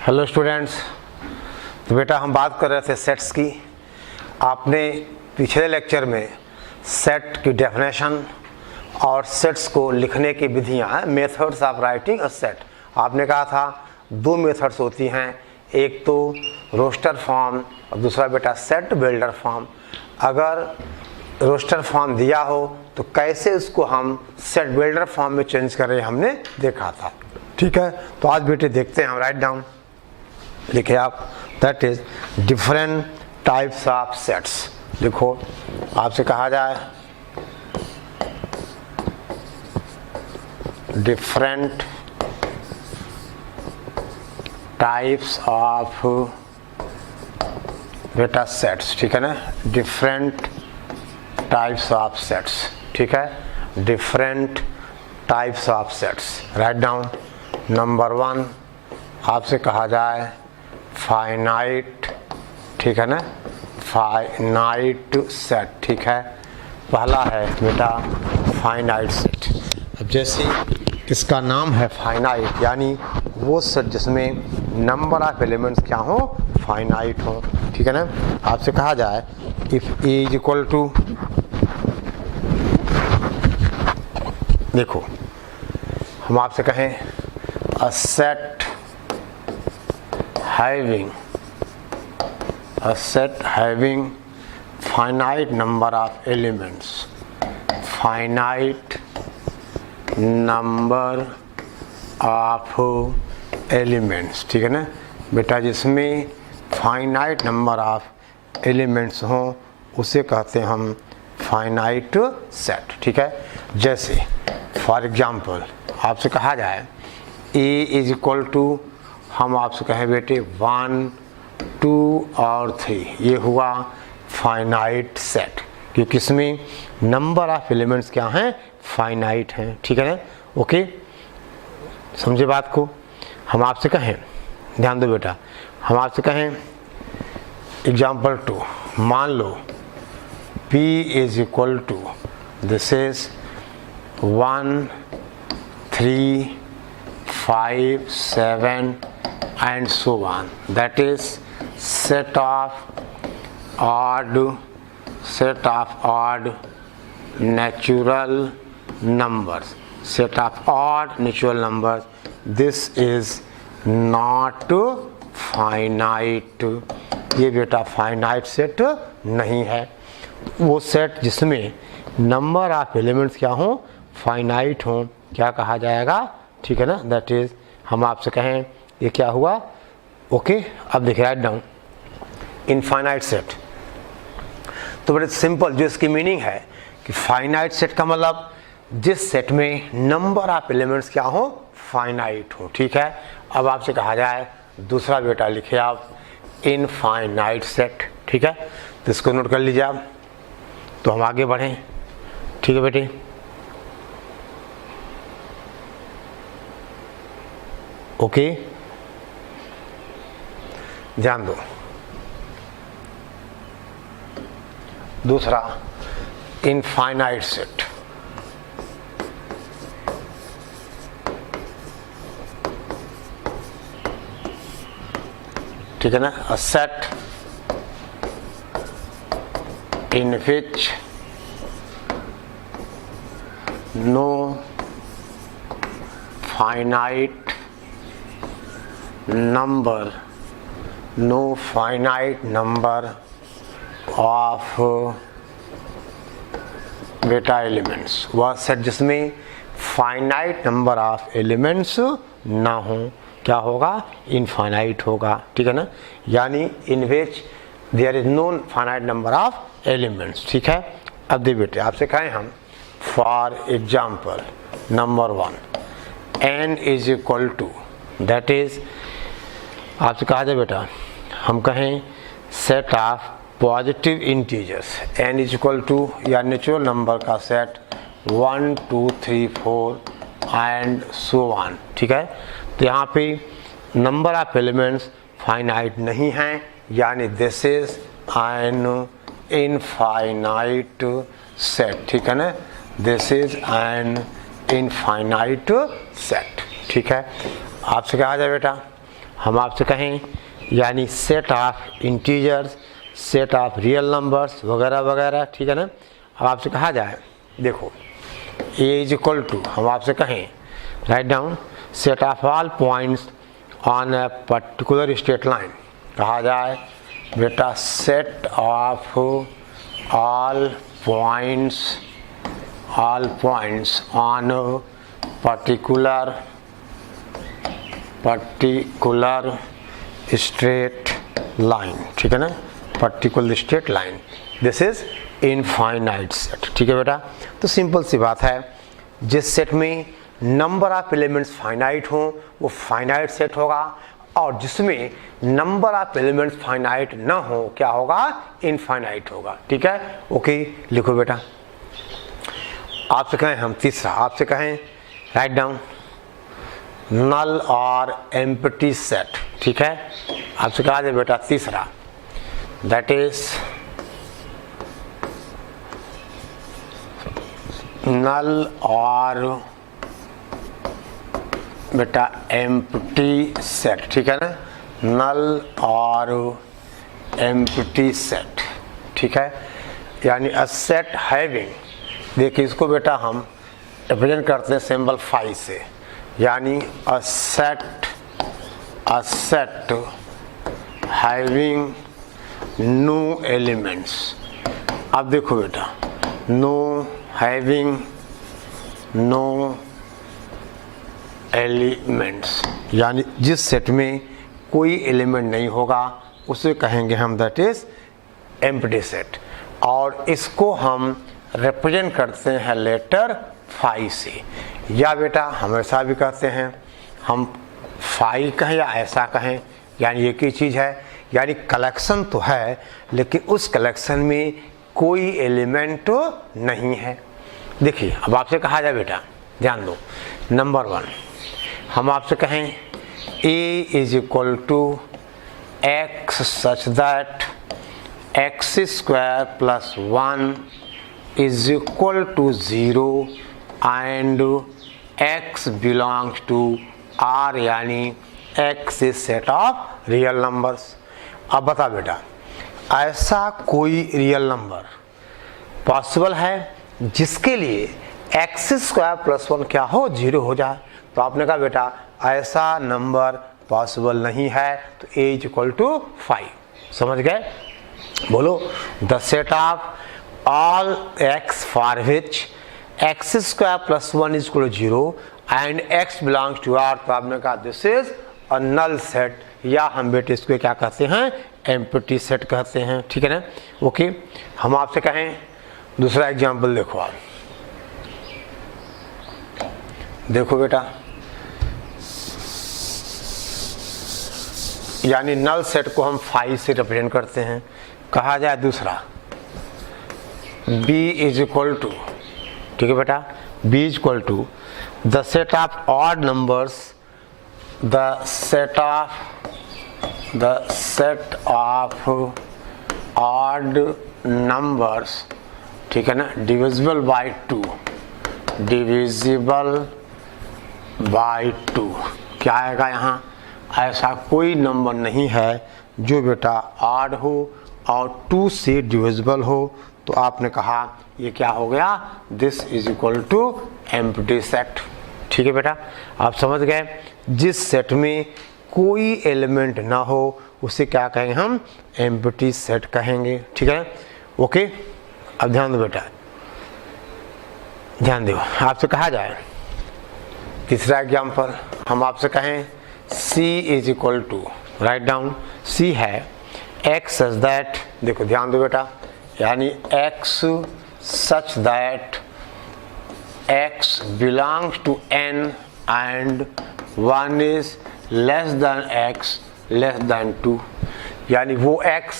Hello students. तो बेटा हम बात कर रहे थे सेट्स की। आपने पिछले लेक्चर में सेट की डेफिनेशन और सेट्स को लिखने की विधियां, methods of writing a set, आपने कहा था दो मेथड्स होती हैं, एक तो रोस्टर फॉर्म और दूसरा बेटा सेट बिल्डर फॉर्म। अगर रोस्टर फॉर्म दिया हो तो कैसे उसको हम सेट बिल्डर फॉर्म में चेंज करें, हमने देखा था। ठीक है, तो आज बेटे देखते हैं हम। राइट डाउन लिखे आप, that is different types of sets. लिखो, आपसे कहा जाए डिफरेंट टाइप्स ऑफ बेटा सेट्स। ठीक है ना, डिफरेंट टाइप्स ऑफ सेट्स। ठीक है, different types of sets. Write down. Number 1 आपसे कहा जाए फाइनाइट। ठीक है ना, फाइनाइट सेट। ठीक है, पहला है बेटा फाइनाइट सेट। अब जैसे इसका नाम है फाइनाइट, यानी वो सेट जिसमें नंबर ऑफ एलिमेंट्स क्या हो, फाइनाइट हो। ठीक है ना, आपसे कहा जाए if A is equal to, देखो हम आपसे कहें a set having finite number of elements, finite number of elements। ठीक है ना बेटा, जिसमें फाइनाइट नंबर ऑफ एलिमेंट्स हों उसे कहते हैं हम फाइनाइट सेट। ठीक है, जैसे फॉर एग्जांपल आपसे कहा जाए a इज इक्वल टू, हम आपसे कहें बेटे 1, 2 और 3, ये हुआ फाइनाइट सेट, क्योंकि इसमें नंबर ऑफ एलिमेंट्स क्या हैं, फाइनाइट हैं। ठीक है ना, ओके, समझे बात को। हम आपसे कहें, ध्यान दो बेटा, हम आपसे कहें एग्जाम्पल 2, मान लो p is equal to, this is 1, 3, 5, 7 and so on, that is set of odd natural numbers, set of odd natural numbers. This is not finite, ये बेटा फाइनाइट सेट नहीं है। वो सेट जिसमें नंबर ऑफ एलिमेंट्स क्या हो, finite हो, क्या कहा जाएगा। ठीक है ना, दैट इज, हम आपसे कहें ये क्या हुआ, ओके। अब देखिए, राइट डाउन इनफाइनाइट सेट। तो बड़े सिंपल, जो इसकी मीनिंग है कि फाइनाइट सेट का मतलब जिस सेट में नंबर ऑफ एलिमेंट्स क्या हो, फाइनाइट हो। ठीक है, अब आपसे कहा जाए दूसरा बेटा, लिखे आप इनफाइनाइट सेट। ठीक है, तो इसको नोट कर लीजिए आप, तो हम आगे बढ़ें। ठीक है बेटे, ओके, ध्यान दो। दूसरा इनफाइनाइट सेट। ठीक है ना, a set in which no finite number of बेटा एलिमेंट्स, वह सेट जिसमें फाइनाइट नंबर ऑफ एलिमेंट्स ना हो, क्या होगा, इनफाइनाइट होगा। ठीक है ना, यानी in which there is no finite number of elements. ठीक है, अब दे बेटे आपसे कहें हम, for example number 1 n is equal to, that is, आपसे कहा जाए बेटा, हम कहें set of positive integers, n is equal to, या नेचुरल नंबर का सेट 1, 2, 3, 4 एंड सो ऑन। ठीक है, तो यहाँ पे नंबर ऑफ एलिमेंट्स फाइनाइट नहीं हैं, यानी this is an infinite set. ठीक है ना, this is an infinite set. ठीक है, आपसे कहा जाए बेटा, हम आपसे कहें यानी set of integers, set of real numbers वगैरह वगैरह, ठीक है ना। अब आपसे कहा जाए, देखो a इज इक्वल टू, हम आपसे कहें write down set of all points on a particular straight line. कहा जाए बेटा set of all points on particular straight line, ठीक है ना, particular straight line, this is infinite set, ठीक है बेटा। तो सिंपल सी बात है, जिस सेट में नंबर ऑफ एलिमेंट्स फाइनाइट हों वो फाइनाइट सेट होगा, और जिसमें नंबर ऑफ एलिमेंट्स फाइनाइट ना हो क्या होगा, इनफाइनाइट होगा, ठीक है। ओके लिखो बेटा। आपसे कहें हम तीसरा, आपसे कहें राइट डाउन नल और एम्प्टी सेट, ठीक है। आपसे कहा जाए बेटा तीसरा, दैट इज नल और बेटा एम्प्टी सेट, ठीक है ना, नल और एम्प्टी सेट, ठीक है। यानी अ सेट हैविंग, देखिए इसको बेटा हम रिप्रेजेंट करते हैं सिंबल फाई से, यानी a set having no elements. अब देखो बेटा नो हैविंग नो एलिमेंट्स, यानी जिस सेट में कोई एलिमेंट नहीं होगा उसे कहेंगे हम दैट इज एम्प्टी सेट, और इसको हम रिप्रेजेंट करते हैं लेटर फाई से, या बेटा हम ऐसा भी कहते हैं, हम फाई कहें या ऐसा कहें, यानी एक ही चीज़ है, यानी कलेक्शन तो है लेकिन उस कलेक्शन में कोई एलिमेंट नहीं है। देखिए अब आपसे कहा जाए बेटा, ध्यान दो, नंबर 1 हम आपसे कहें a is equal to x such that x square plus 1 is equal to 0 and x belongs to R, यानी x is set of real numbers. अब बता बेटा ऐसा कोई रियल नंबर पॉसिबल है जिसके लिए एक्स स्क्वायर प्लस 1 क्या हो, 0 हो जाए। तो आपने कहा बेटा ऐसा नंबर पॉसिबल नहीं है, तो a इज इक्वल टू 5। समझ गए? बोलो the set of all x for which x square plus 1 is equal to 0 and x belongs to R। तो आपने कहा this is a null set, या हम बेटे इसको क्या कहते हैं, एम्प्टी सेट कहते हैं, ठीक है ना। ओके हम आपसे कहें दूसरा एग्जांपल देखो, आप देखो बेटा, यानी नल सेट को हम 5 से रिप्रेजेंट करते हैं। कहा जाए दूसरा b इज इक्वल टू, ठीक है बेटा, b is equal to the set of odd numbers, the set of odd numbers, ठीक है ना, डिविजिबल बाय 2, डिविजिबल बाय 2। क्या आएगा यहाँ, ऐसा कोई नंबर नहीं है जो बेटा ऑड हो और 2 से डिविजिबल हो। तो आपने कहा ये क्या हो गया, this is equal to empty set, ठीक है बेटा। आप समझ गए, जिस सेट में कोई एलिमेंट ना हो उसे क्या कहेंगे हम, एम्प्टी सेट कहेंगे, ठीक है। ओके अब ध्यान दो बेटा, ध्यान दो, आपसे कहा जाए तीसरा एग्जाम्पल, हम आपसे कहें c is equal to, right down c है x सच दैट, देखो ध्यान दो बेटा, यानी x such that x belongs to n and 1 is less than x less than 2, यानी वो x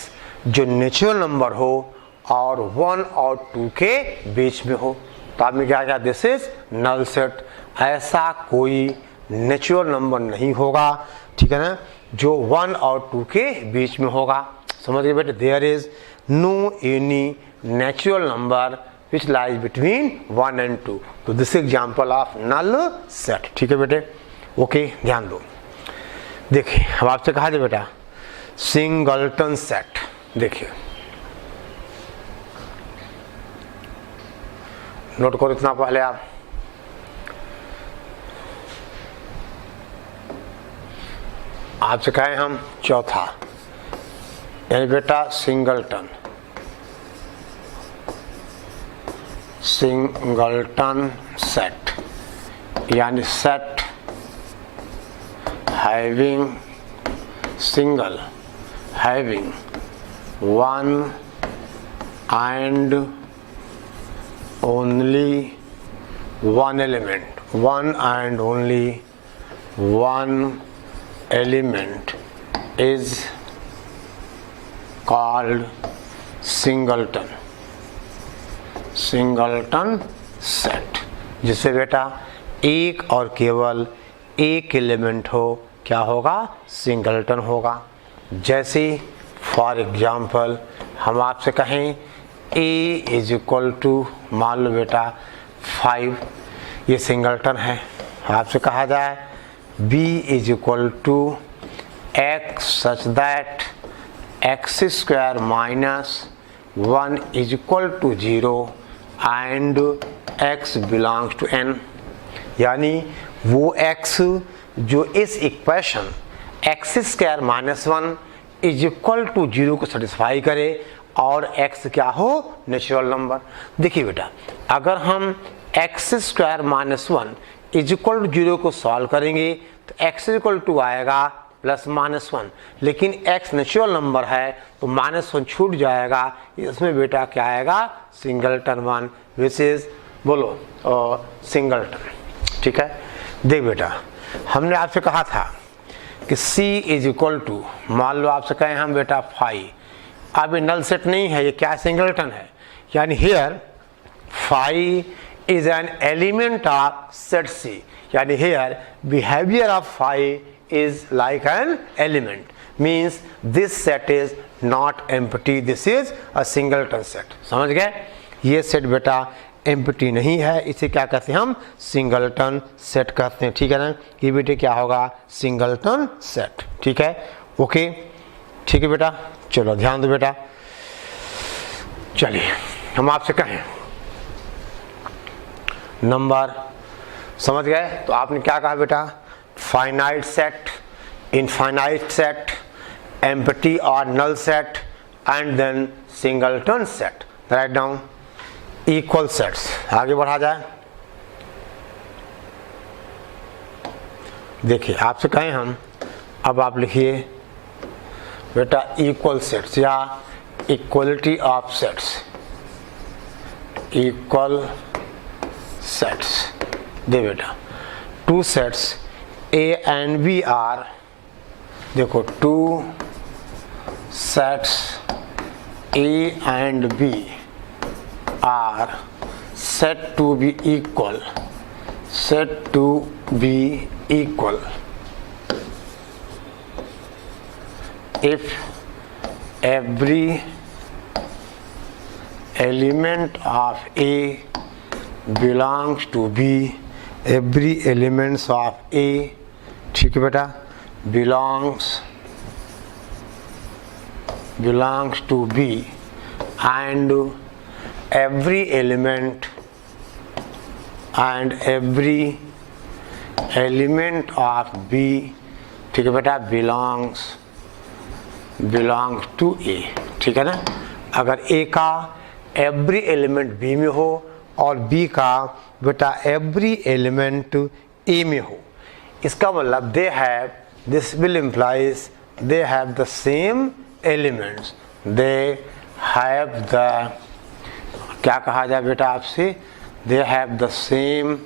जो नेचुरल नंबर हो और 1 और 2 के बीच में हो। तो आपने क्या किया, दिस इज नल सेट, ऐसा कोई नेचुरल नंबर नहीं होगा, ठीक है ना, जो 1 और 2 के बीच में होगा। समझ गए बेटे, there is no any natural number which lies between 1 and 2। तो this example of null set, ठीक है बेटे। ओके ध्यान दो, देखिए अब आपसे कहा जाए बेटा सिंगलटन सेट, देखिए नोट करो इतना पहले आप, आपसे कहें हम चौथा यानी बेटा सिंगलटन सेट यानी set having one and only one element is called singleton set, जिससे बेटा एक और केवल एक एलिमेंट हो क्या होगा, सिंगलटन होगा। जैसे फॉर एग्जाम्पल हम आपसे कहें A इज इक्वल टू, मान लो बेटा 5, ये सिंगलटन है। आपसे कहा जाए B is equal to x such that x square minus 1 is equal to 0 and x belongs to n, यानी वो x जो इस equation x square minus 1 is equal to 0 को सेटिस्फाई करे और x क्या हो, नेचुरल नंबर। देखिए बेटा अगर हम x square minus 1 is equal to 0 को सॉल्व करेंगे तो x इक्वल टू आएगा प्लस माइनस 1, लेकिन x नेचुरल नंबर है तो माइनस 1 छूट जाएगा, इसमें बेटा क्या आएगा, सिंगलटन 1 विच इज बोलो सिंगलटन। ठीक है, देख बेटा हमने आपसे कहा था कि C इज इक्वल टू, मान लो आपसे कहें हम बेटा 5, अब ये नल सेट नहीं है, ये क्या सिंगलटन है, यानी here 5 is an element of set C, यानी here behaviour of 5 is like an element, means this set is not empty, this is a singleton set. समझ गए, ये सेट बेटा एम्प्टी नहीं है, इसे क्या कहते हैं हम, सिंगलटन सेट कहते हैं। ठीक है ना, ये बेटे क्या होगा, सिंगलटन सेट। ठीक है, ओके, ठीक है बेटा, चलो ध्यान दो बेटा। चलिए हम आपसे कहें नंबर, समझ गए, तो आपने क्या कहा बेटा, finite set, infinite set, empty और null set and then singleton set. Write down equal sets, आगे बढ़ा जाए। देखिए आपसे कहें हम, अब आप लिखिए बेटा इक्वल सेट्स या equality of sets, equal sets. दे बेटा two sets A and B are, देखो two sets A and B are said to be equal if every element of A belongs to B, every elements of A, ठीक है बेटा, belongs to B and every element of B, ठीक है बेटा, belongs to A। ठीक है ना, अगर A का every element B में हो और B का बेटा every element A में हो, इसका मतलब this will implies they have the same elements, they have the, क्या कहा जाए बेटा आपसे, they have the same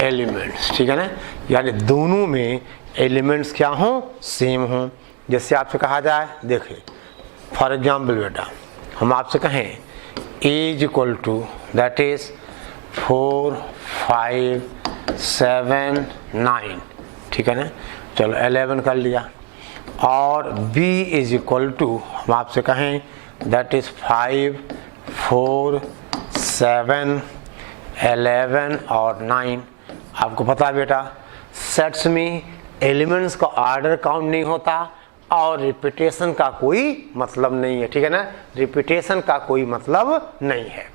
elements. ठीक है ना, यानी दोनों में एलिमेंट्स क्या हों, सेम हों। जैसे आपसे कहा जाए, देखिए फॉर एग्जाम्पल बेटा हम आपसे कहें A is equal to that is 4 5 7 9, ठीक है ना, चलो 11 कर लिया, और B इज इक्वल टू हम आपसे कहें that is 5 4 7 11 और 9। आपको पता है बेटा सेट्स में एलिमेंट्स का ऑर्डर काउंट नहीं होता और रिपीटेशन का कोई मतलब नहीं है, ठीक है ना, रिपीटेशन का कोई मतलब नहीं है।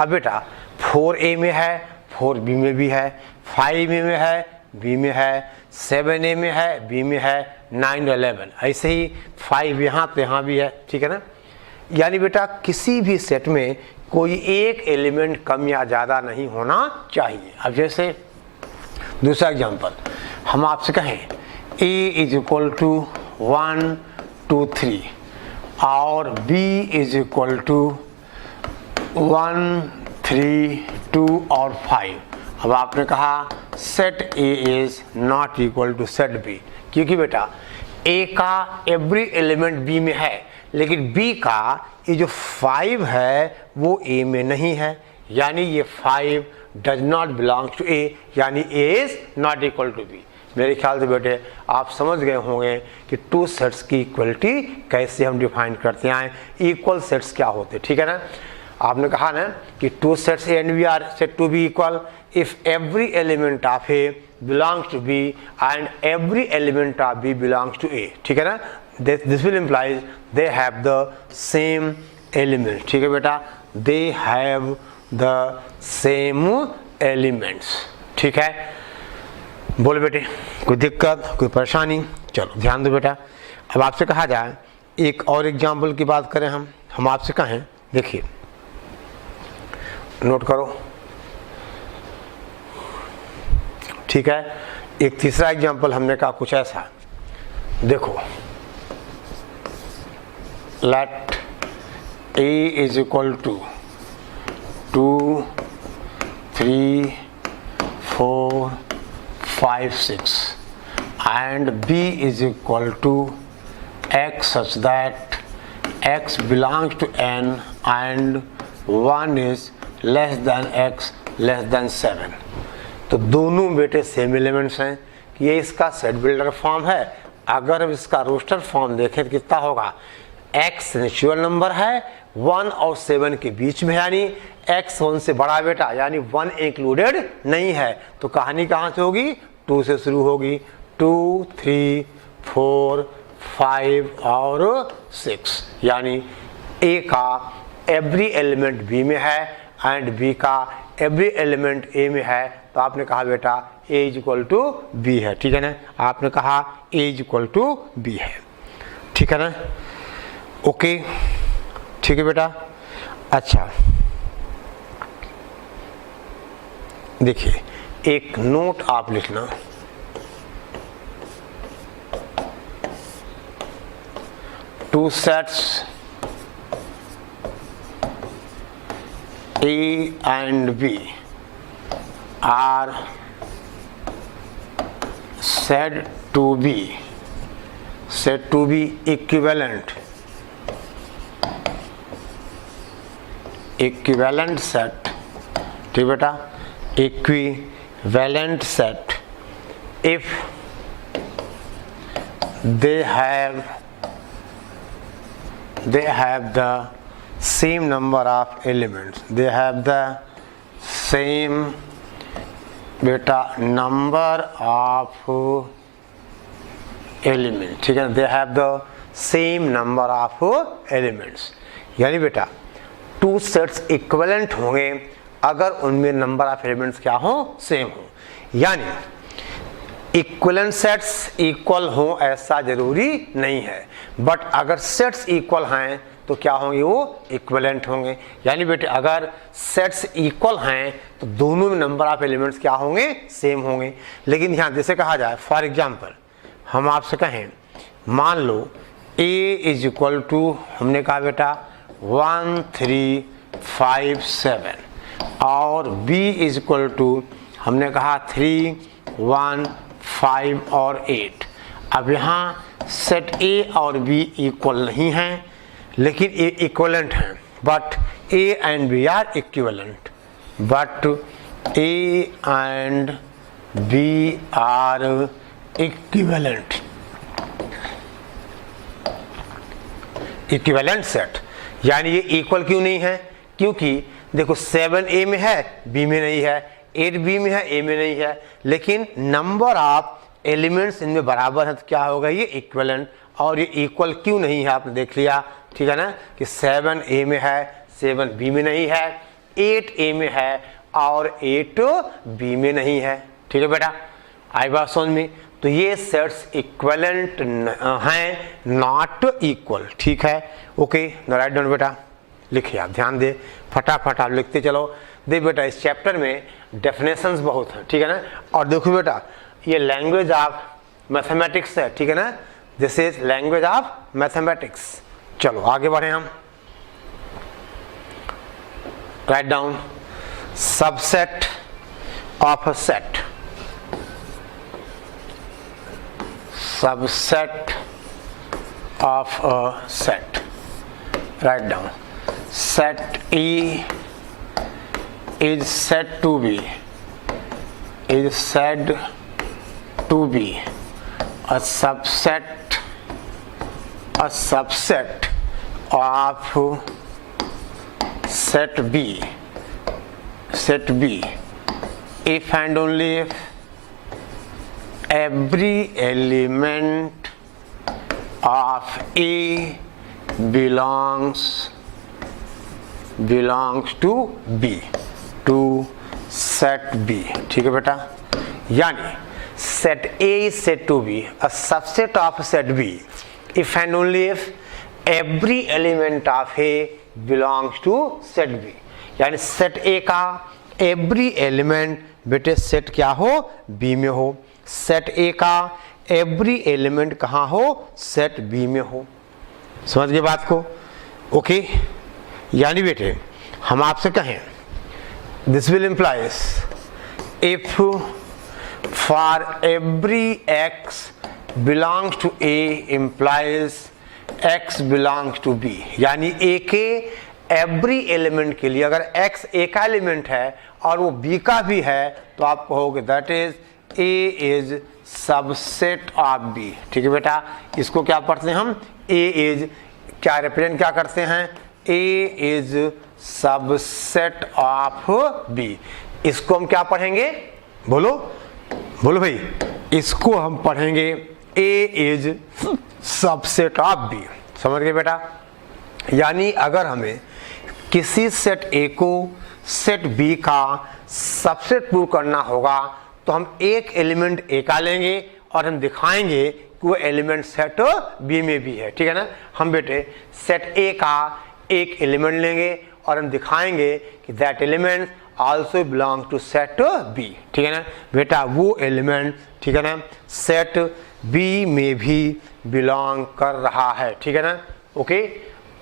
अब बेटा 4A में है, 4B में भी है, 5A में है, B में है, 7A में है, B में है, 9 और 11 ऐसे ही 5 यहाँ तो यहाँ भी है, ठीक है ना। यानी बेटा किसी भी सेट में कोई एक एलिमेंट कम या ज़्यादा नहीं होना चाहिए। अब जैसे दूसरा एग्जांपल हम आपसे कहें A इज इक्वल टू 1 2 3 और B इज इक्वल टू 1 3 2 और 5। अब आपने कहा set A is not equal to set B, क्योंकि बेटा A का एवरी एलिमेंट B में है लेकिन B का ये जो 5 है वो A में नहीं है, यानी ये 5 does not belong to A, यानी A is not equal to B। मेरे ख्याल से बेटे आप समझ गए होंगे कि टू सेट्स की इक्वलिटी कैसे हम डिफाइन करते हैं, इक्वल सेट्स क्या होते हैं, ठीक है ना। आपने कहा ना कि two sets A and B are set to be equal if every element of A belongs to B and every element of B belongs to A, ठीक है ना। This will imply they have the same element, ठीक है बेटा, they have the same elements, ठीक है। बोलो बेटे कोई दिक्कत कोई परेशानी? चलो ध्यान दो बेटा। अब आपसे कहा जाए एक और एग्जाम्पल की बात करें, हम आपसे कहें, देखिए नोट करो, ठीक है। एक तीसरा एग्जाम्पल हमने कहा कुछ ऐसा, देखो let A is equal to 2 3 4 5 6 and B is equal to X such that X belongs to N and 1 is less than X less than 7। तो दोनों बेटे सेम एलिमेंट्स हैं, ये इसका सेट बिल्डर फॉर्म है। अगर हम इसका रोस्टर फॉर्म देखें तो कितना होगा, x नेचुरल नंबर है 1 और 7 के बीच में, यानी x 1 से बड़ा बेटा, यानी 1 इंक्लूडेड नहीं है। तो कहानी कहाँ से होगी, 2 से शुरू होगी, 2 3 4 5 और 6, यानी A का एवरी एलिमेंट B में है एंड B का एवरी एलिमेंट A में है। तो आपने कहा बेटा A is equal to B है, ठीक है ना। आपने कहा A is equal to B है, ठीक है ना, ओके, ठीक है बेटा। अच्छा देखिए एक नोट आप लिखना, to sets A and B are said to be equivalent set, ठीक बेटा, equivalent set if they have the same number of elements, they have the same बेटा नंबर ऑफ एलिमेंट, ठीक है, they have the same number of elements. यानी बेटा two sets equivalent होंगे अगर उनमें नंबर ऑफ एलिमेंट्स क्या हो, सेम हो। यानी इक्विवेलेंट सेट्स इक्वल हो ऐसा जरूरी नहीं है, बट अगर सेट्स इक्वल हैं तो क्या होंगे, वो इक्विवेलेंट होंगे। यानी बेटे अगर सेट्स इक्वल हैं तो दोनों में नंबर ऑफ एलिमेंट्स क्या होंगे, सेम होंगे। लेकिन यहाँ जैसे कहा जाए फॉर एग्जांपल हम आपसे कहें, मान लो A इज इक्वल टू, हमने कहा बेटा 1 3 5 7 और B इज इक्वल टू हमने कहा 3 1 5 और 8। अब यहाँ सेट A और B इक्वल नहीं हैं लेकिन ए इक्विवेलेंट हैं, but A and B are equivalent, but A and B are equivalent, equivalent set. यानी ये इक्वल क्यों नहीं है, क्योंकि देखो 7 A में है B में नहीं है, 8 बी में है, ए में नहीं है, लेकिन नंबर ऑफ एलिमेंट्स इनमें बराबर है, तो क्या होगा ये इक्विवेलेंट। और ये इक्वल क्यों नहीं है आपने देख लिया, ठीक है ना, कि 7 ए में है, 7 बी में नहीं है, 8 ए में है और 8 बी में नहीं है। ठीक है बेटा, आई बात समझ में। तो ये सेट्स इक्विवेलेंट हैं, नॉट इक्वल। ठीक है, ओके, राइट डाउन बेटा, लिखिए आप, ध्यान दे, फटाफट आप लिखते चलो। दे बेटा इस चैप्टर में डेफिनेशंस बहुत हैं, ठीक है ना। और देखो बेटा ये लैंग्वेज ऑफ मैथमेटिक्स है, ठीक है ना, this is language of mathematics. चलो आगे बढ़े हम, write down subset of a set, subset of a set, write down set E is said to be a subset of set B if and only if every element of A belongs to B, to set B। ठीक है बेटा, यानी set A is said to be a subset of set B if and only if every element of A belongs to set B। यानी set A का every element बेटे set क्या हो, B में हो। set A का every element कहाँ हो, set B में हो। समझ गए बात को, ओके। यानी बेटे हम आपसे कहें this will implies if for every x belongs to A implies x belongs to B, यानी ए के एवरी एलिमेंट के लिए अगर एक्स ए का एलिमेंट है और वो बी का भी है तो आप कहोगे that is A is subset of B. ठीक है बेटा, इसको क्या पढ़ते हैं हम, ए इज क्या रिप्रेजेंट क्या करते हैं, A is subset of B। इसको हम क्या पढ़ेंगे, बोलो बोलो भाई, इसको हम पढ़ेंगे A is subset of B। समझ गए बेटा, यानी अगर हमें किसी सेट A को सेट B का सबसेट प्रूव करना होगा तो हम एक एलिमेंट A का लेंगे और हम दिखाएंगे कि वो एलिमेंट सेट B में भी है। ठीक है ना, हम बेटे सेट A का एक एलिमेंट लेंगे और हम दिखाएंगे कि that element also belong to set B. ठीक है ना बेटा, वो एलिमेंट, ठीक है ना, सेट बी में भी बिलोंग कर रहा है। ठीक है ना, ओके,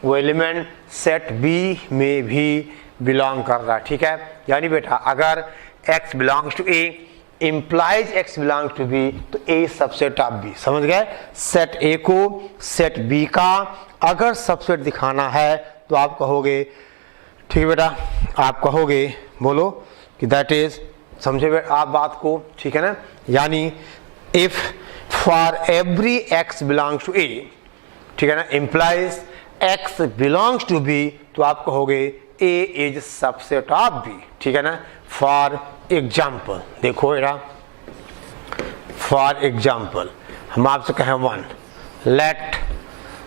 वो एलिमेंट सेट बी में भी बिलोंग कर रहा है। ठीक है, यानी बेटा अगर x belongs to a implies x belongs to b तो a सबसेट ऑफ b। समझ गए, सेट a को सेट b का अगर सबसेट दिखाना है तो आप कहोगे, ठीक है बेटा, आप कहोगे, बोलो कि दैट इज, समझे बेटा आप बात को, ठीक है ना, यानी if for every x belongs to A, ठीक है ना, implies x belongs to B तो आप कहोगे A is subset of B. ठीक है ना, फॉर एग्जाम्पल देखो बेटा, फॉर एग्जाम्पल हम आपसे कहें 1 late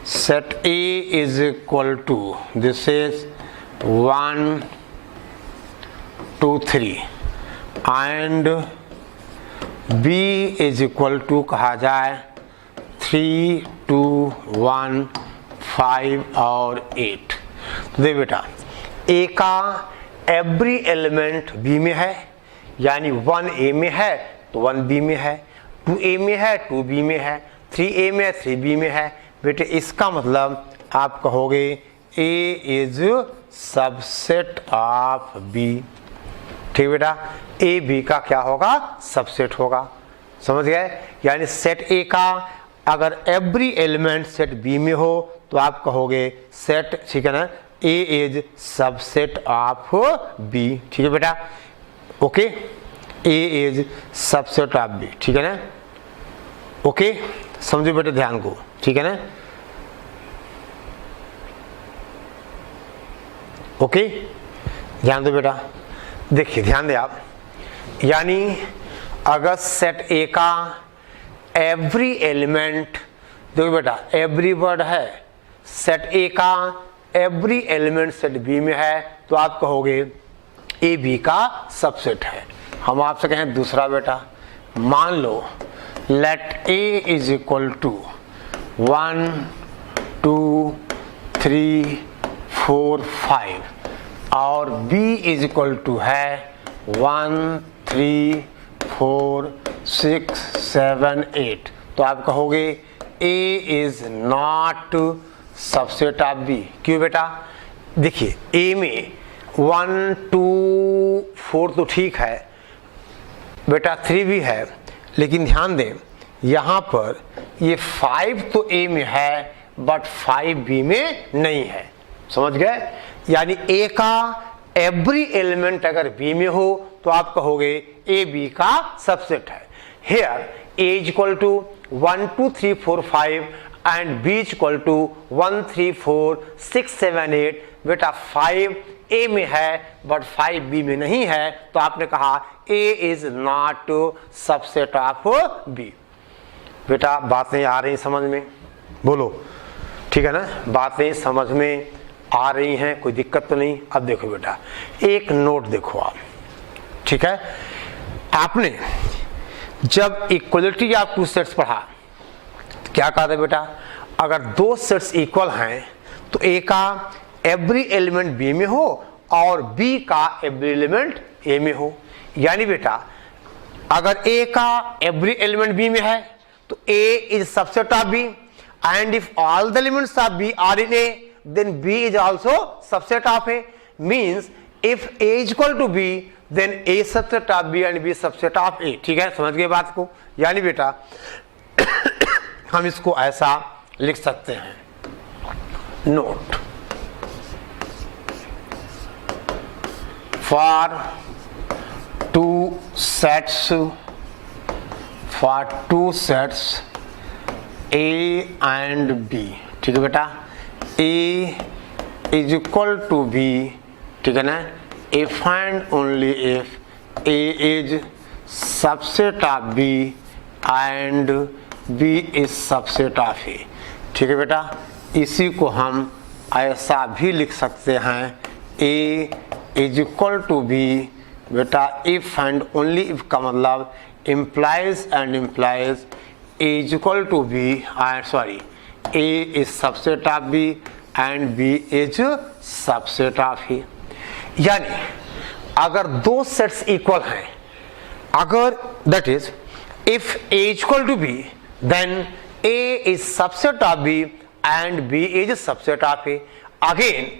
set A is equal to, this is 1 2 3 and B is equal to कहा जाए 3 2 1 5 और 8। तो देख बेटा A का एवरी एलिमेंट B में है, यानी 1 A में है तो 1 B में है, 2 A में है 2 B में है, 3 A में है 3 B में है। बेटे इसका मतलब आप कहोगे A is subset of B। ठीक बेटा, A B का क्या होगा, सबसेट होगा। समझ गए, यानी सेट A का अगर एवरी एलिमेंट सेट B में हो तो आप कहोगे सेट, ठीक है ना, A is subset of B। ठीक है बेटा, okay, A is subset of B। ठीक है ना, ओके, समझो बेटे ध्यान को, ठीक है ना, ओके, ध्यान दो बेटा, देखिए ध्यान दे आप, यानी अगर सेट ए का एवरी एलिमेंट, देखो बेटा एवरी वर्ड है, सेट ए का एवरी एलिमेंट सेट बी में है तो आप कहोगे ए बी का सबसेट है। हम आपसे कहें दूसरा बेटा, मान लो let A is equal to 1 2 3 4 5 और बी इज इक्वल टू है 1 3 4 6 7 8, तो आप कहोगे A is not subset of B. क्यों बेटा? देखिए ए में 1 2 4 तो ठीक है बेटा, 3 भी है, लेकिन ध्यान दें यहाँ पर ये 5 तो ए में है बट 5 बी में नहीं है। समझ गए? यानी ए का एवरी एलिमेंट अगर बी में हो तो आप कहोगे ए बी का सबसेट है। Here A is equal to 1 2 3 4 5 and B is equal to 1 3 4 6 7 8। बेटा 5 ए में है बट 5 बी में नहीं है, तो आपने कहा A is not subset of B. बेटा बातें आ रही समझ में? बोलो ठीक है ना? बातें समझ में आ रही हैं, कोई दिक्कत तो नहीं? अब देखो बेटा एक नोट देखो आप, ठीक है? आपने जब इक्वलिटी ऑफ टू सेट्स पढ़ा तो क्या कहा था बेटा? अगर दो सेट्स इक्वल हैं तो ए का एवरी एलिमेंट बी में हो और बी का एवरी एलिमेंट ए में हो। यानी बेटा अगर ए का एवरी एलिमेंट बी में है तो A is subset of B, and if all the elements of B are in A then B is also subset of A. Means if A is equal to B then A subset of B and B subset of A. ठीक है, समझ गए बात को? यानी बेटा हम इसको ऐसा लिख सकते हैं, note for two sets A and B। ठीक है बेटा, A is equal to B, ठीक है ना? If and only if A is subset of B and B is subset of A। ठीक है बेटा, इसी को हम ऐसा भी लिख सकते हैं, A is equal to B. बेटा इफ एंड ओनली इफ का मतलब implies and implies A is equal to B, sorry A is subset of B and B is subset of A. यानी अगर दो सेट्स इक्वल हैं, अगर that is if A is equal to B then A is subset of B and B is subset of A. Again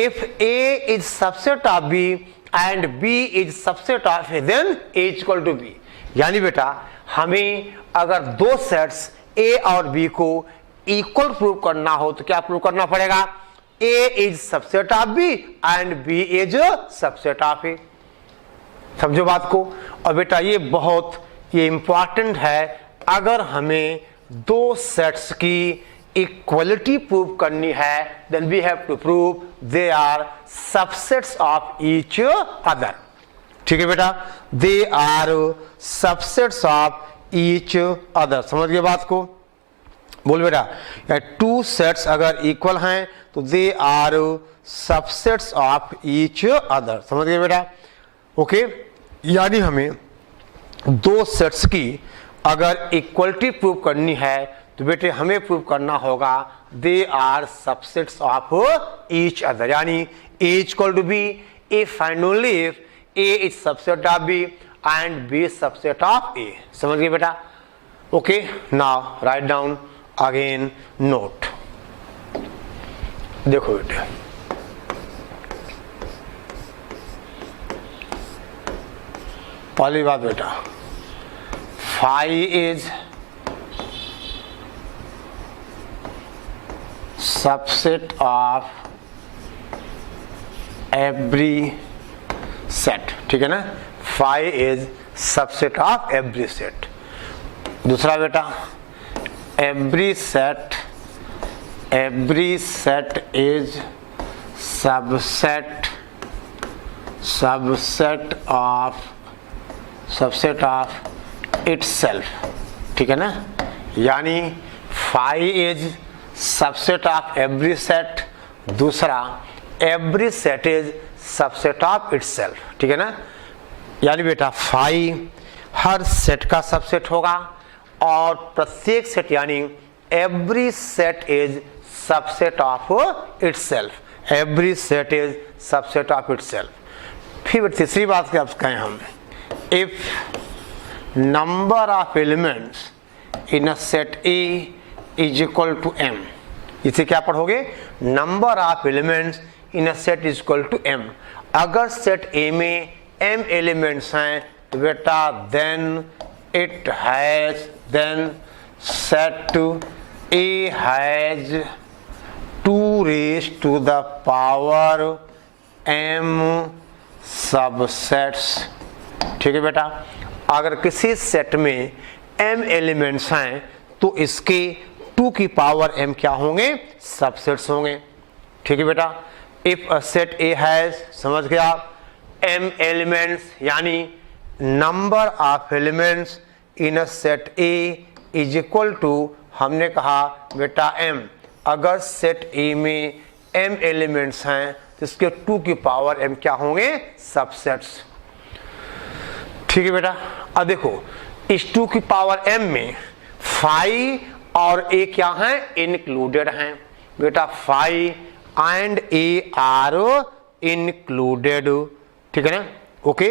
if A is subset of B and B is subset of A then A is equal to B। यानी बेटा हमें अगर दो sets A और B को equal prove करना हो तो क्या प्रूव करना पड़ेगा? A is subset of B and B is subset of A। समझो बात को? और बेटा ये इंपॉर्टेंट है, अगर हमें दो सेट्स की इक्वलिटी प्रूव करनी है then we have to prove they are subsets of each other. ठीक है बेटा, they are subsets of each other. समझ गए बात को? बोल बेटा, टू सेट्स अगर इक्वल हैं तो they are subsets of each other. समझ गए बेटा? ओके, यानी हमें दो सेट्स की अगर इक्वलिटी प्रूव करनी है तो बेटे हमें प्रूव करना होगा they are subsets of each other. यानी A is equal to B if and only if A is subset of B and B subset of A. समझ गए बेटा? Okay, now write down again note. देखो बेटे पहली बात बेटा, phi is subset of every set. ठीक है ना? Phi is subset of every set. दूसरा बेटा, every set is subset of subset of itself, ठीक है ना, यानी phi is subset of every set, दूसरा every set is subset of itself, ठीक है ना, यानी बेटा phi हर सेट का सबसेट होगा और प्रत्येक सेट यानी every set is subset of itself, every set is subset of itself। फिर तीसरी बात क्या कहें हम, if number of elements in a set A is equal to m, इसे क्या पढ़ोगे, number of elements in a set is equal to m, अगर सेट A में m एलिमेंट्स हैं तो बेटा then it has, then set A has 2 raised to the power m subsets, ठीक है बेटा, अगर किसी सेट में m एलिमेंट्स हैं तो इसके 2 की पावर m क्या होंगे, सबसेट्स होंगे, ठीक है बेटा। If a set A has, समझ गया, m एलिमेंट्स यानी number of elements in a set A is equal to, हमने कहा बेटा m, अगर सेट A में m एलिमेंट्स हैं तो इसके 2 की पावर m क्या होंगे, सबसेट्स, ठीक है बेटा। अब देखो इस 2 की पावर m में phi और a क्या हैं, इंक्लूडेड हैं बेटा, phi and a are included, ठीक है ना, okay,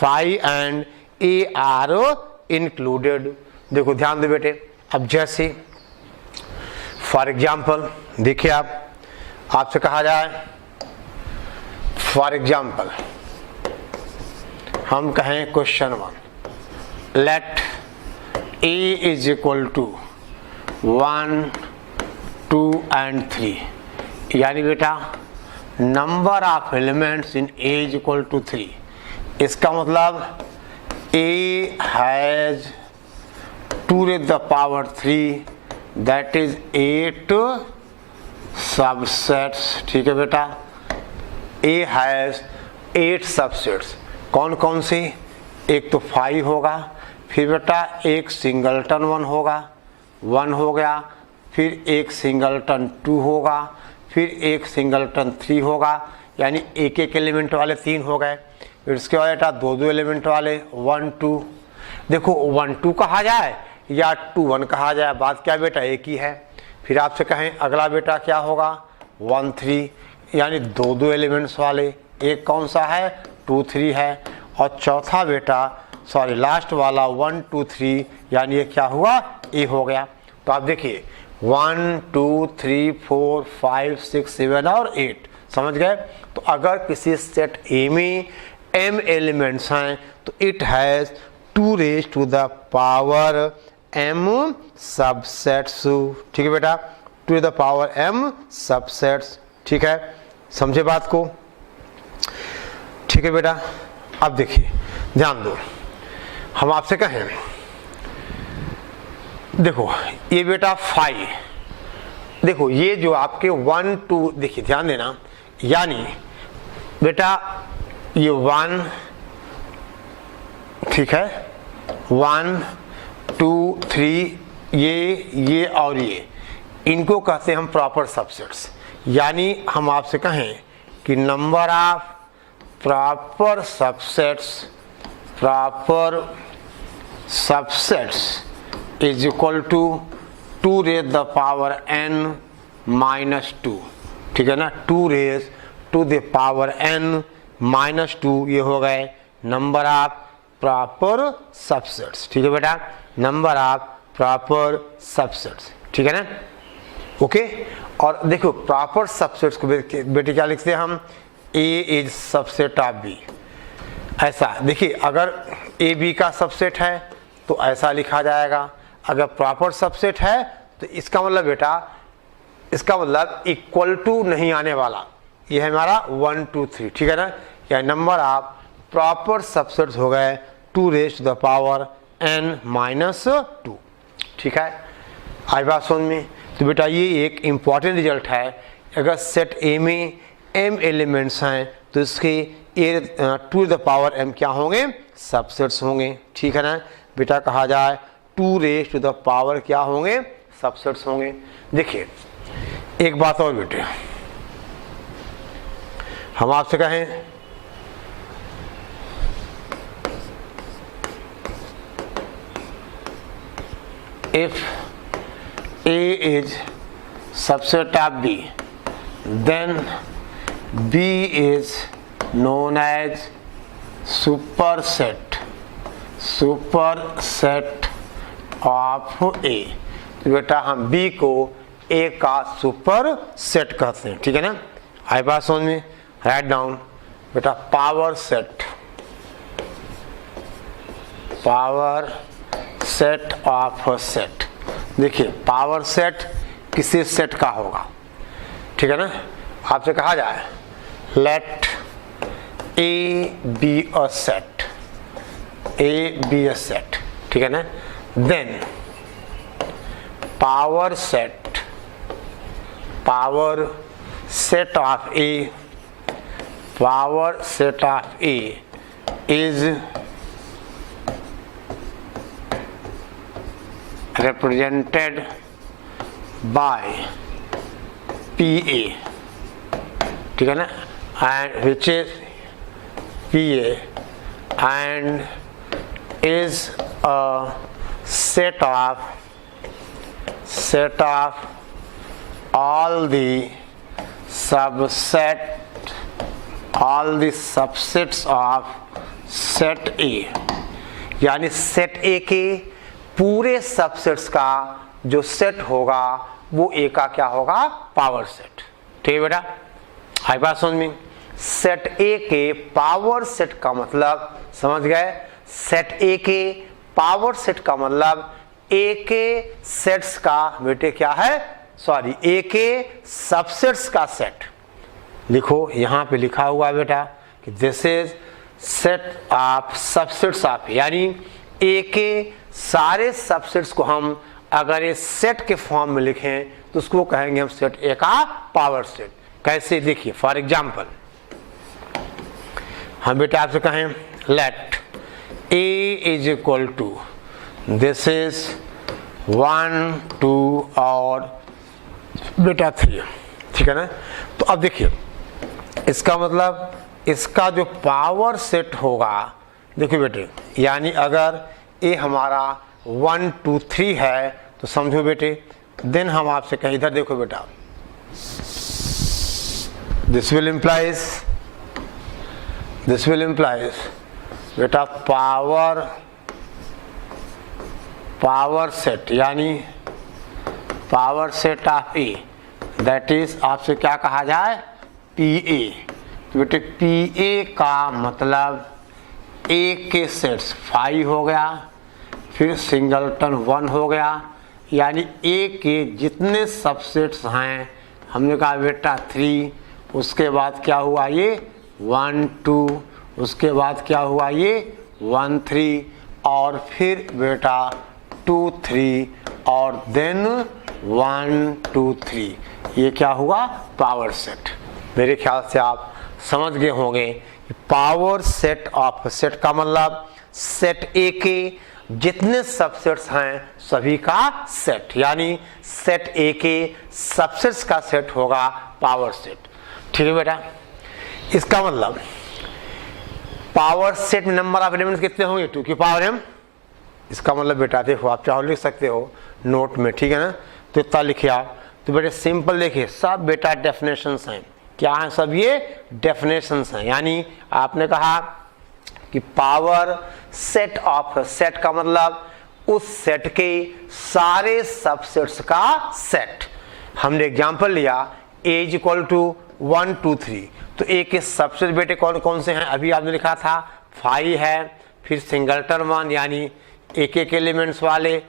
phi and a are included. देखो ध्यान दो बेटे, अब जैसे फॉर एग्जाम्पल देखिए, आपसे कहा जाए फॉर एग्जाम्पल हम कहें question 1, let A is equal to 1, 2 and 3, यानी बेटा number of elements in A is equal to 3, इसका मतलब A has 2 raised the power 3, that is 8 subsets, ठीक है बेटा, A हैज 8 सबसेट्स, कौन कौन सी, एक तो phi होगा, फिर बेटा एक सिंगलटन 1 होगा, 1 हो गया, फिर एक सिंगलटन 2 होगा, फिर एक सिंगलटन 3 होगा, यानी एक एक एलिमेंट वाले 3 हो गए, फिर इसके बाद बेटा 2 एलिमेंट वाले 1, 2, देखो 1, 2 कहा जाए या 2, 1 कहा जाए, बात क्या बेटा एक ही है। फिर आपसे कहें अगला बेटा क्या होगा, 1, 3, यानी 2 एलिमेंट्स वाले, एक कौन सा है, 2, 3 है, और चौथा बेटा सॉरी लास्ट वाला 1, 2, 3, यानी ये क्या हुआ, ए हो गया। तो आप देखिए 1, 2, 3, 4, 5, 6, 7 और 8, समझ गए। तो अगर किसी सेट ए में m एलिमेंट्स हैं तो it has 2 raised to the power m subsets, ठीक है बेटा, 2 to the power m subsets, ठीक है, समझे बात को, ठीक है बेटा। अब देखिए ध्यान दो, हम आपसे कहें देखो ये बेटा phi, देखो ये जो आपके 1, 2, देखिए ध्यान देना, यानी बेटा ये 1, ठीक है, 1, 2, 3, ये और ये, इनको कहते हैं हम प्रॉपर सबसेट्स, यानी हम आपसे कहें कि number of proper subsets is equal to 2 raised the power n minus 2, ठीक है ना, 2 raised to the power n minus 2, ये हो गए नंबर ऑफ प्रॉपर सबसेट्स, ठीक है बेटा, नंबर ऑफ प्रॉपर सबसेट्स, ठीक है ना, ओके। और देखो प्रॉपर सबसेट्स को बेटे क्या लिखते हैं हम, A is subset of B, ऐसा देखिए, अगर A B का सबसेट है तो ऐसा लिखा जाएगा, अगर प्रॉपर सबसेट है तो इसका मतलब बेटा, इसका मतलब इक्वल टू नहीं आने वाला, ये है हमारा 1, 2, 3, ठीक है ना, या नंबर ऑफ प्रॉपर सबसेट्स हो गए 2 raised to the power n minus 2, ठीक है, आई बात समझ में। तो बेटा ये एक इम्पॉर्टेंट रिजल्ट है, अगर सेट ए में m एलिमेंट्स हैं तो इसके ए टू द पावर m क्या होंगे, सबसेट्स होंगे, ठीक है ना बेटा। कहा जाए 2 रेज टू द पावर क्या होंगे, सबसेट्स होंगे। देखिए एक बात और बेटे, हम आपसे कहें if A is subset of B, then B is known as superset of A। तो बेटा हम B को A का सुपर सेट कहते हैं, ठीक है ना। आई बात समझ में, राइट डाउन बेटा power set of a set. देखिए पावर सेट किसी सेट का होगा, ठीक है ना। आपसे कहा जाए let A be a set, ठीक है ना। Then power set of A is represented by PA, ठीक है ना, and which is PA and is a set of all the subsets of set A, यानी सेट A के पूरे subsets का जो सेट होगा वो ए का क्या होगा, पावर सेट, ठीक है बेटा। आई बात समझ में, सेट ए के पावर सेट का मतलब समझ गए, सेट ए के पावर सेट का मतलब ए के सेट्स का बेटे क्या है, सॉरी ए के सबसेट्स का सेट। लिखो यहाँ पे लिखा हुआ बेटा कि this is set of subsets of, यानी ए के सारे सबसेट्स को हम अगर ये सेट के फॉर्म में लिखें तो उसको कहेंगे हम सेट ए का पावर सेट। कैसे, देखिए फॉर एग्जांपल हम बेटा आपसे कहें let A is equal to this is 1 2 और बेटा 3, ठीक है ना। तो अब देखिए इसका मतलब इसका जो पावर सेट होगा, देखिए बेटे, यानी अगर ए हमारा 1 2 3 है तो समझो बेटे, देन हम आपसे कहें इधर देखो बेटा, दिस विल इम्प्लाइज बेटा पावर सेट, यानी power set of A, that is आपसे क्या कहा जाए, पी ए। तो बेटे पी ए का मतलब ए के सेट्स 5 हो गया, फिर सिंगलटन 1 हो गया, यानी ए के जितने सबसेट्स हैं हमने कहा बेटा 3, उसके बाद क्या हुआ ये 1 2, उसके बाद क्या हुआ ये 1 3 और फिर बेटा 2 3 और देन 1 2 3, ये क्या हुआ पावर सेट। मेरे ख्याल से आप समझ गए होंगे कि पावर सेट ऑफ सेट का मतलब सेट ए के जितने सबसेट्स हैं सभी का सेट, यानी सेट ए के सबसेट्स का सेट होगा पावर सेट, ठीक है बेटा। इसका मतलब पावर सेट में नंबर ऑफ एलिमेंट्स कितने होंगे, 2 की पावर m। इसका मतलब बेटा देखो आप चाहो लिख सकते हो नोट में, ठीक है ना। तो इतना लिखिए आप, तो बेटे सिंपल देखिए सब बेटा डेफिनेशंस हैं, क्या हैं सब, ये डेफिनेशंस हैं। यानी आपने कहा कि पावर सेट ऑफ सेट का मतलब उस सेट के सारे सबसेट्स का सेट। हमने एग्जांपल लिया ए इज इक्वल टू 1 2 3, तो ए के सबसेट बेटे कौन कौन से हैं, अभी आपने लिखा था 5 है, फिर सिंगलटन 1 यानी एक एक एलिमेंट्स वाले,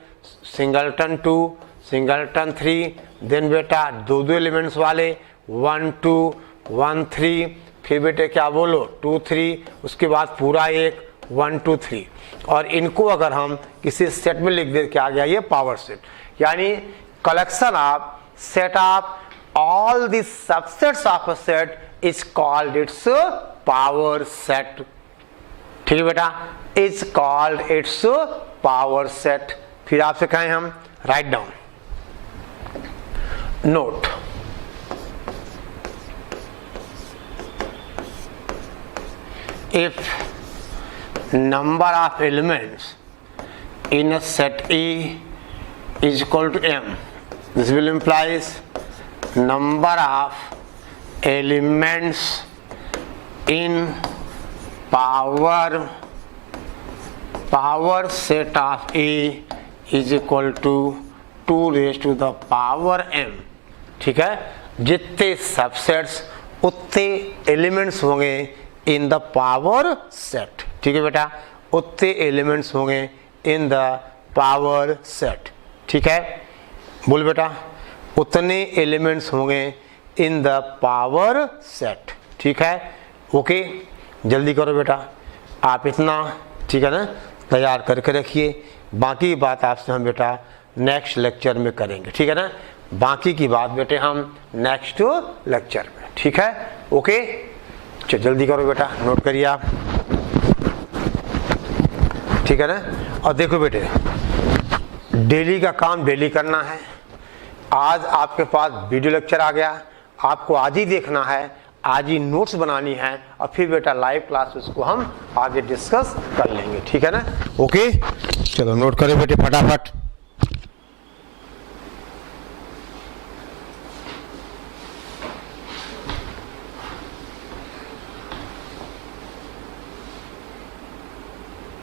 सिंगलटन 2 सिंगलटन 3, देन बेटा 2 2 एलिमेंट्स वाले 1 2 1 3, फिर बेटे क्या बोलो 2 3, उसके बाद पूरा एक 1 2 3। और इनको अगर हम किसी सेट में लिख दे क्या आ गया ये पावर सेट, यानी collection of set of all the subsets of a set is called its power set, ठीक है बेटा, is called its power set. फिर आपसे कहें हम write down, note, if number of elements in a set E is equal to m, this will implies number of elements in power set of A is equal to 2 raised to the power m, ठीक है। जितने subsets उतने elements होंगे in the power set, ठीक है बेटा, उतने elements होंगे इन द पावर सेट, ठीक है। बोल बेटा, उतने एलिमेंट्स होंगे इन द पावर सेट, ठीक है। ओके, जल्दी करो बेटा, आप इतना, ठीक है ना, तैयार करके रखिए। बाकी बात आपसे हम बेटा नेक्स्ट लेक्चर में करेंगे, ठीक है ना। बाकी की बात बेटे हम नेक्स्ट लेक्चर में, ठीक है। ओके, चलो जल्दी करो बेटा, नोट करिए आप, ठीक है ना। और देखो बेटे, डेली का काम डेली करना है। आज आपके पास वीडियो लेक्चर आ गया, आपको आज ही देखना है, आज ही नोट्स बनानी है, और फिर बेटा लाइव क्लास उसको हम आगे डिस्कस कर लेंगे, ठीक है ना। ओके, चलो नोट करो बेटे फटाफट।